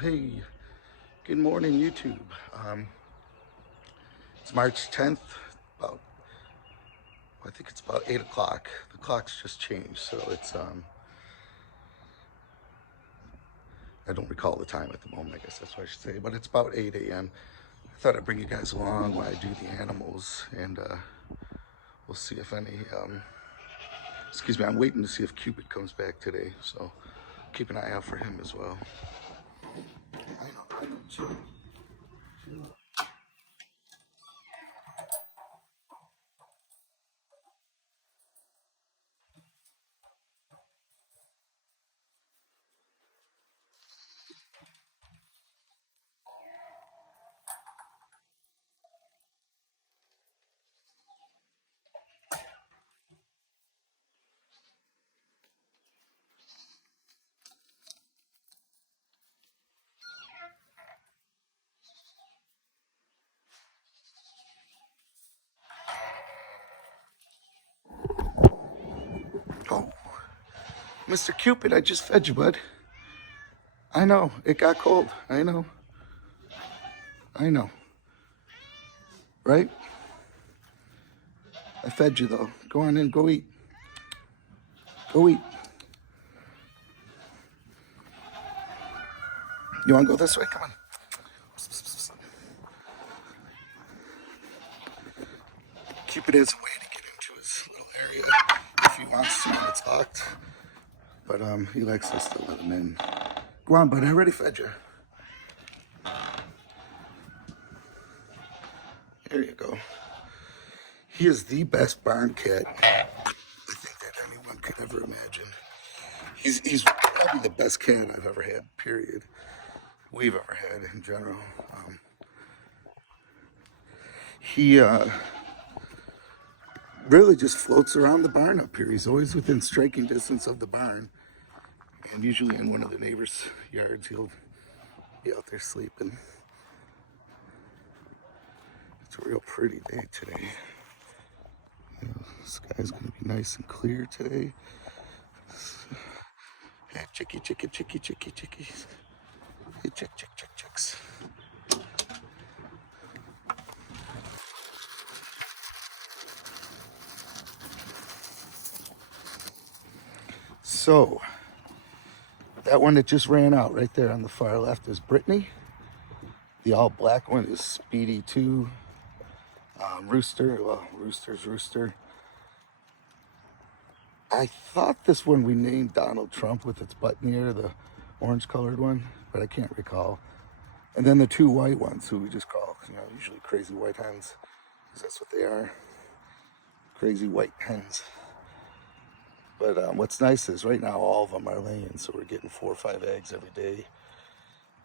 Hey, good morning, YouTube. It's March 10th, about, I think it's about 8 o'clock. The clock's just changed, so it's, I don't recall the time at the moment, I guess that's what I should say, but it's about 8 a.m. I thought I'd bring you guys along while I do the animals, and we'll see if any, excuse me, I'm waiting to see if Cupid comes back today, so keep an eye out for him as well. I know, chill. Oh, Mr. Cupid, I just fed you, bud. I know, it got cold. I know. Right? I fed you though. Go on in, go eat. Go eat. You wanna go this way? Come on. Cupid has a way to get into his little area if he wants to when it's locked. But he likes us to let him in. Go on, bud, I already fed you. There you go. He is the best barn cat I think that anyone could ever imagine. He's probably the best cat I've ever had, period. We've ever had in general. He really just floats around the barn up here. He's always within striking distance of the barn. And usually in one of the neighbors' yards, he'll be out there sleeping. It's a real pretty day today. The sky's gonna be nice and clear today. Hey, chicky. Hey, chicks. So, that one that just ran out right there on the far left is Brittany. The all black one is Speedy 2. Rooster's Rooster. I thought this one we named Donald Trump with its butt in the air, the orange colored one, but I can't recall. And then the two white ones who we just call, usually crazy white hens, because that's what they are. Crazy white hens. But what's nice is right now all of them are laying, so we're getting 4 or 5 eggs every day.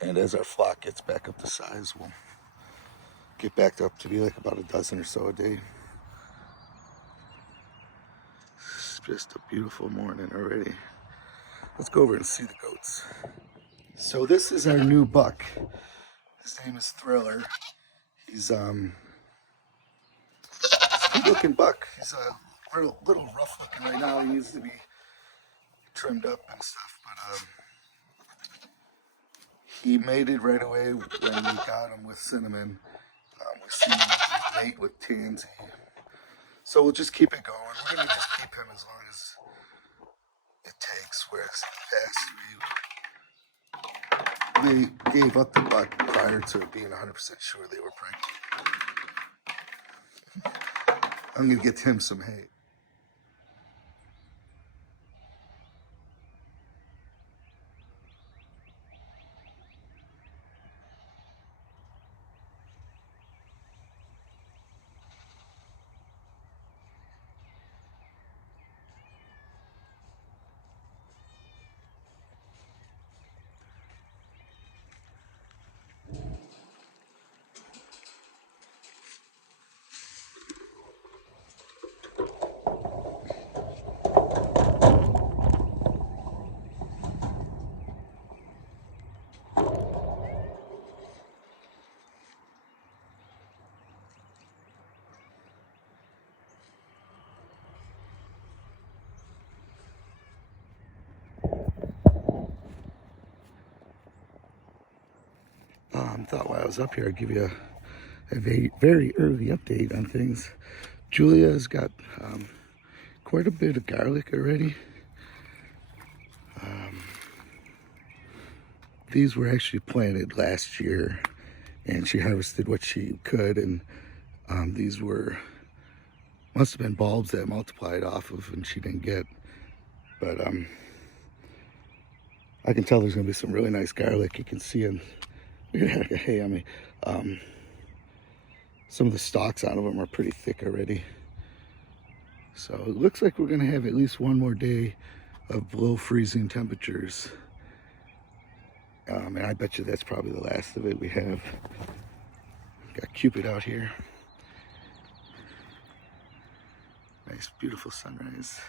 And as our flock gets back up to size, we'll get back up to be like about a dozen or so a day. It's just a beautiful morning already. Let's go over and see the goats. So this is our new buck. His name is Thriller. He's a good looking buck. He's a little rough looking right now. He needs to be trimmed up and stuff, but he mated right away when we got him with Cinnamon. We see him mate with Tansy. So we'll just keep it going. We're gonna just keep him as long as it takes. Whereas in the past, they gave up the buck prior to being 100% sure they were pregnant. I'm gonna get him some hay. Thought while I was up here I'd give you a very, very early update on things. Julia's got quite a bit of garlic already. These were actually planted last year, and she harvested what she could, and these must have been bulbs that multiplied off of and she didn't get. But I can tell there's gonna be some really nice garlic. You can see it. Hey, on me. Some of the stalks out of them are pretty thick already. So it looks like we're gonna have at least one more day of below freezing temperatures. And I bet you that's probably the last of it. We have got Cupid out here. Nice, beautiful sunrise.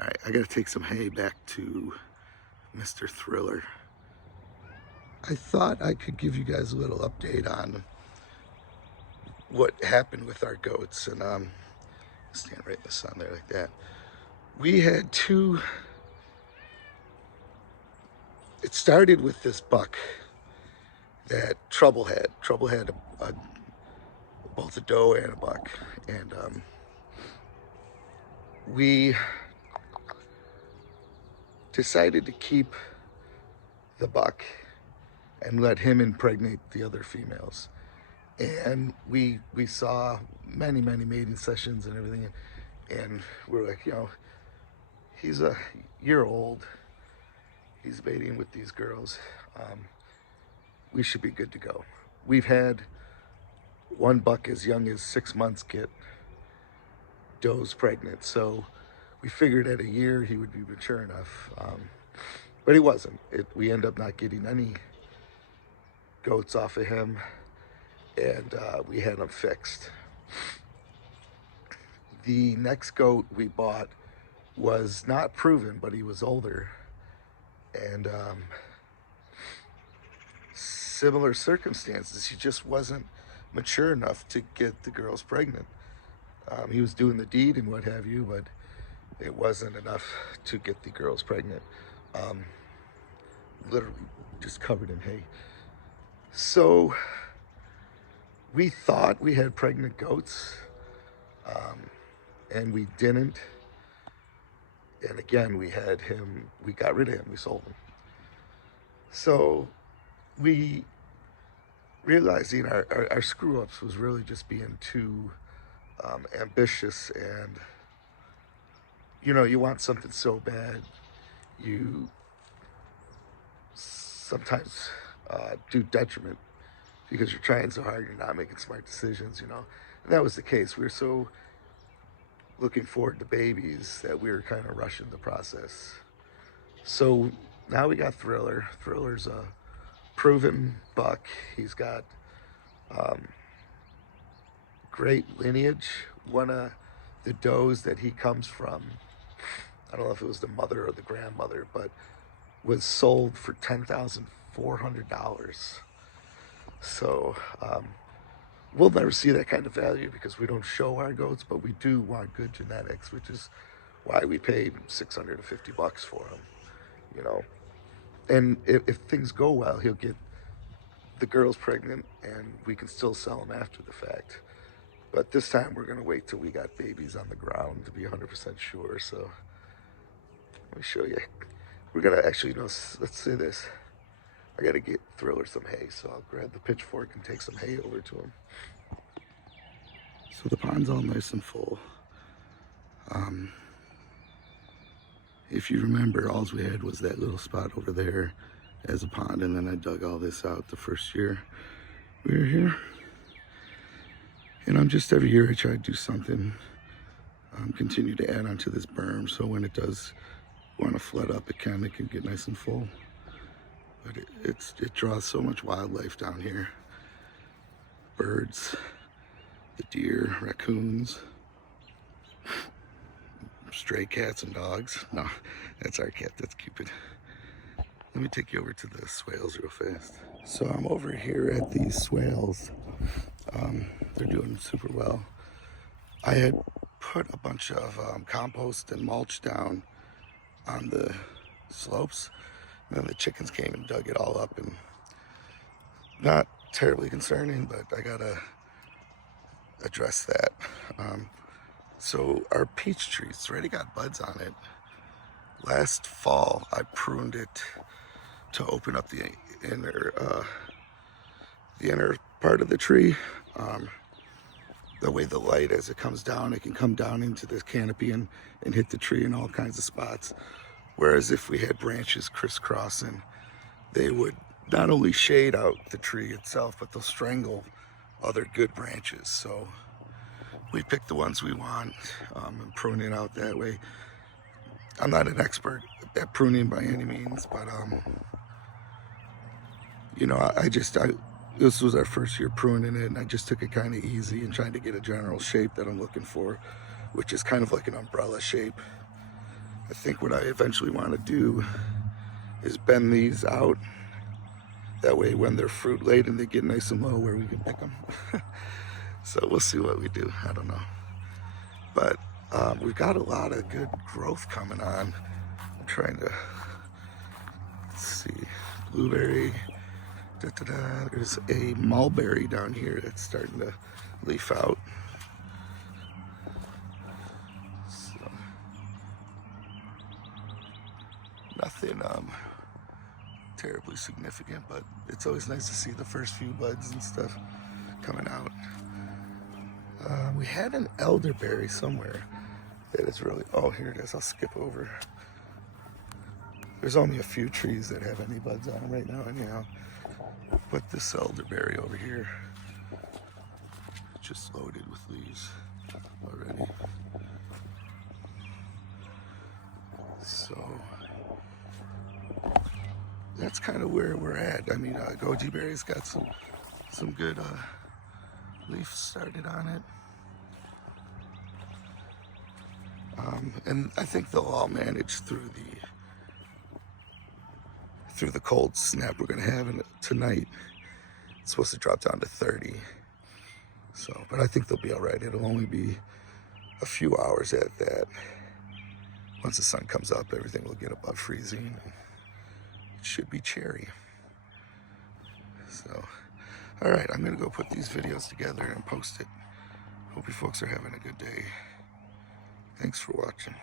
All right, I gotta take some hay back to Mr. Thriller. I thought I could give you guys a little update on what happened with our goats, and stand right in the sun there like that. We had two. It started with this buck that Trouble had. Trouble had both a doe and a buck, and we decided to keep the buck and let him impregnate the other females. And we saw many mating sessions and everything, and we're like, he's a year old. He's mating with these girls. We should be good to go. We've had one buck as young as 6 months get does pregnant, so we figured at a year he would be mature enough, but he wasn't. We end up not getting any goats off of him, and we had him fixed. The next goat we bought was not proven, but he was older, and similar circumstances. He just wasn't mature enough to get the girls pregnant. He was doing the deed and what have you, but it wasn't enough to get the girls pregnant. Literally just covered in hay. So we thought we had pregnant goats, and we didn't. And again, we got rid of him, we sold him. So we realizing our screw ups was really just being too ambitious, and you want something so bad, you sometimes do detriment because you're trying so hard, you're not making smart decisions, And that was the case. We were so looking forward to babies that we were kind of rushing the process. So now we got Thriller. Thriller's a proven buck. He's got great lineage. One of the does that he comes from, I don't know if it was the mother or the grandmother, but was sold for $10,400. So we'll never see that kind of value because we don't show our goats, but we do want good genetics, which is why we paid $650 for him. And if things go well, he'll get the girls pregnant, and we can still sell them after the fact. But this time we're gonna wait till we got babies on the ground to be 100% sure. So let me show you. We're gonna actually, let's say this. I gotta get Thriller some hay, so I'll grab the pitchfork and take some hay over to him. So the pond's all nice and full. If you remember, all we had was that little spot over there as a pond, and then I dug all this out the first year we were here. And just every year I try to do something, continue to add onto this berm, so when it does want to flood up, it can get nice and full. But it draws so much wildlife down here. Birds, the deer, raccoons, stray cats and dogs. No, that's our cat, that's Cupid. Let me take you over to the swales real fast. So I'm over here at these swales. They're doing super well. I had put a bunch of compost and mulch down on the slopes, and then the chickens came and dug it all up, and not terribly concerning, but I gotta address that. So our peach tree, it's already got buds on it. Last fall, I pruned it to open up inner, the inner part of the tree. The way the light, as it comes down, it can come down into the canopy and hit the tree in all kinds of spots. Whereas if we had branches crisscrossing, they would not only shade out the tree itself, but they'll strangle other good branches. So we pick the ones we want and prune it out that way. I'm not an expert at pruning by any means, but you know, this was our first year pruning it, and I just took it kind of easy and trying to get a general shape that I'm looking for, which is kind of like an umbrella shape. I think what I eventually want to do is bend these out. That way when they're fruit laden, they get nice and low where we can pick them. So we'll see what we do. I don't know. But we've got a lot of good growth coming on. I'm trying to see. Blueberry. There's a mulberry down here that's starting to leaf out. So, nothing terribly significant, but it's always nice to see the first few buds and stuff coming out. We had an elderberry somewhere that is really, oh, here it is. I'll skip over. There's only a few trees that have any buds on them right now anyhow. But this elderberry over here, just loaded with leaves already. So that's kind of where we're at. I mean, goji berry's got some good leaf started on it. And I think they'll all manage through the cold snap we're gonna have tonight. It's supposed to drop down to 30. So, but I think they'll be all right. It'll only be a few hours at that. Once the sun comes up, everything will get above freezing. It should be cherry. So, all right, I'm gonna go put these videos together and post it. Hope you folks are having a good day. Thanks for watching.